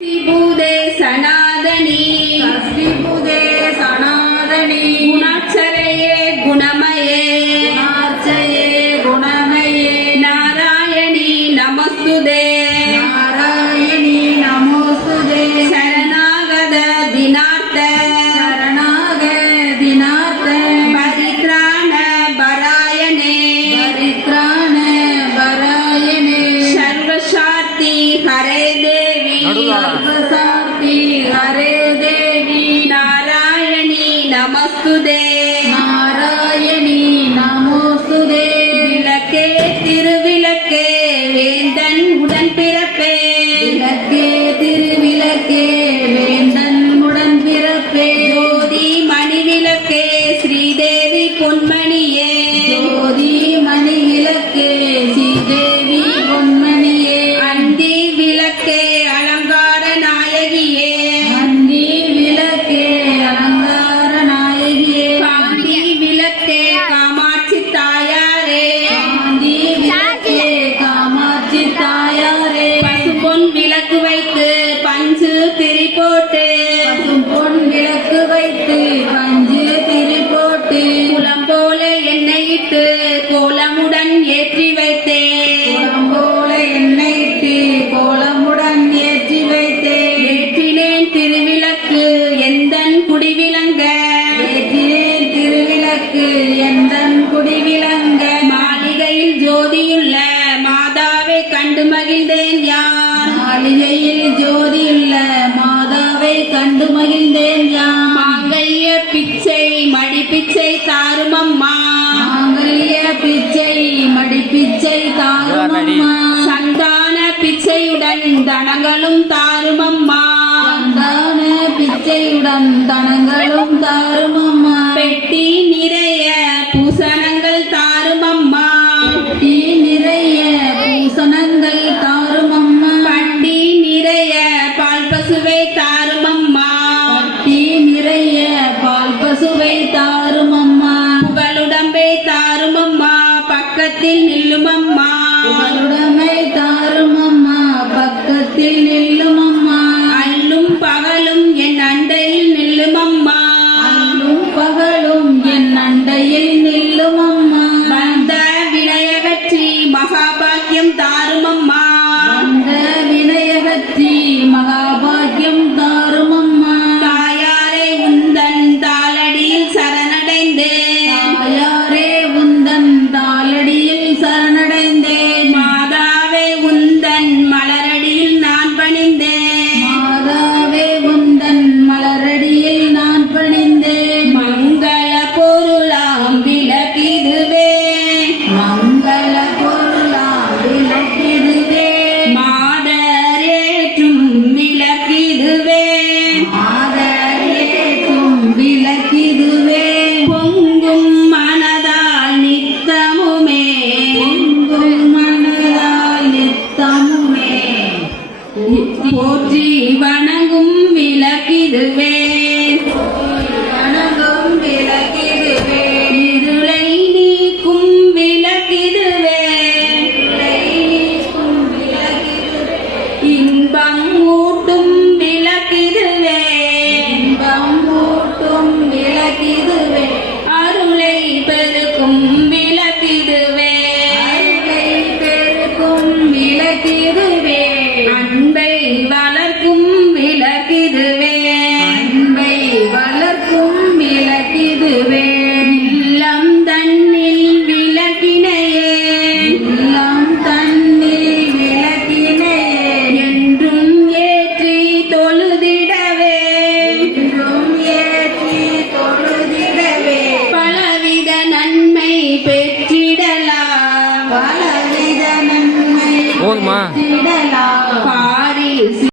षष्ठीभूते सनातनी षष्ठीभूते सनातनी गुणाक्षरये गुणमये नारायणी नमस्तुते नारायणी नमोस्तुते शरणागत दिनार्थ परित्राण परायणे सर्वशान्ति हरे देवी सर्वशान्ति हरे देवी नारायणी नमस्तुते नारायणी नमोस्तुते விளக்கே திருவிளக்கே வேந்தன் உடன் பிறப்பே விளக்கே திருவிளக்கே வேந்தன் உடன் பிறப்பே ஜோதி மணி விளக்கே ஸ்ரீதேவி பொன்மணியே ஜோதி மணி விளக்கே ஸ்ரீதேவி பொன்மணியே அந்தி விளக்கே அலங்கார நாயகியே அந்தி விளக்கே அலங்கார நாயகியே காந்தி விளக்கே காமாட்சி தாயாரே காந்தி விளக்கே காமாட்சி தாயாரே பசும்பொன் விளக்கு வைத்து பஞ்சு திரி போட்டு பொன் விளக்கு வைத்து பஞ்சு திரி போட்டு குளம் போல எண்ணெயிட்டு கோலமுடன் ஏற்றி வைத்தேன் குடம் போல எண்ணெயிட்டு கோலமுடன் ஏற்றி வைத்தேன் ஏற்றினேன் திருவிளக்கு எந்தன் குடிவிளங்க ஏற்றினேன் திருவிளக்கு எந்தன் குடி விளங்க மாளிகையில் ஜோதியுள்ள மாதாவை கண்டு மகிழ்ந்தேன் யான் மாளிகையில் ஜோதியுள்ள மாதாவை கண்டு மகிழ்ந்தேன் யான் மாங்கல்ய பிச்சை மடி பிச்சை தாரும் அம்மா மாங்கல்ய பிச்சை மடி பிச்சை தாருமம்மா சந்தான பிச்சையுடன் தனங்களும் தாரும் அம்மா சந்தான பிச்சையுடன் தனங்களும் தாருமம்மா பெட்டி நிறைய பூசணங்கள் தாரும் அம்மா பெட்டி நிறைய பூசணங்கள் தாருமம்மா பட்டி நிறைய பால் பசுவை தாரும் அம்மா பட்டி நிறைய பால் பசுவை தாருமம்மா புகழுடம்பை தாரும் அம்மா பக்கத்தில் நில்லும் அம்மா புகழுடைமை தாருமம்மா பக்கத்தில் நில்லுமம்மா அல்லும் பகலும் என் அண்டையில் நில்லும் அம்மா அல்லும் பகலும் என் அண்டையில் நில்லுமம்மா வந்த வினயகற்றி மகாபாக்கியம் தாரும் அம்மா அந்த வினயகற்றி மகாபாக்கியம் தாருமம்மா தாயாரே உந்தன் தாளடியில் சரணடைந்தேன் தாயாரே உந்தன் தாளடியில் சரணடைந்தேன் மாதாவே உந்தன் மலரடியில் நான் பணிந்தேன் மாதாவே உந்தன் மலரடியில் நான் பணிந்தேன் மங்கள பொருளாம் விளக்கிதுவே மங்கள பொருளாம் விளக்கிடுவே மாதரேற்றும் விளக்கிதுவே மாதரேற்றும் விளக்கிடுவே பொங்கும் மனதால் நித்தமுமே பொங்கும் மனதால் நித்தமுமே போற்றி வணங்கும் விளக்கிதுவே வணங்கும் விளக்கிடுவே இருளை நீக்கும் விளக்கிதுவே நீக்கும் விளக்கிடுவே இன்பம் ஊட்டும் விளக்கிதுவே இன்பம் ஊட்டும் விளக்கிடுவே அருளை பெருக்கும் விளக்கிதுவே அருளை பெருக்கும் விளக்கிடுவே அன்பை வளர்க்கும் விளக்கிதுவே அன்பை வளர்க்கும் விளக்கிடுவே இல்லம் தன்னில் விளக்கினையே இல்லம் தன்னில் விளக்கினையே என்றும் ஏற்றி தொழுதிடவே என்றும் ஏற்றி தொழுதிடவே பலவித நன்மை பெற்றிடலாம் பலவித நன்மை போதுமா? பெற்றிடலாம்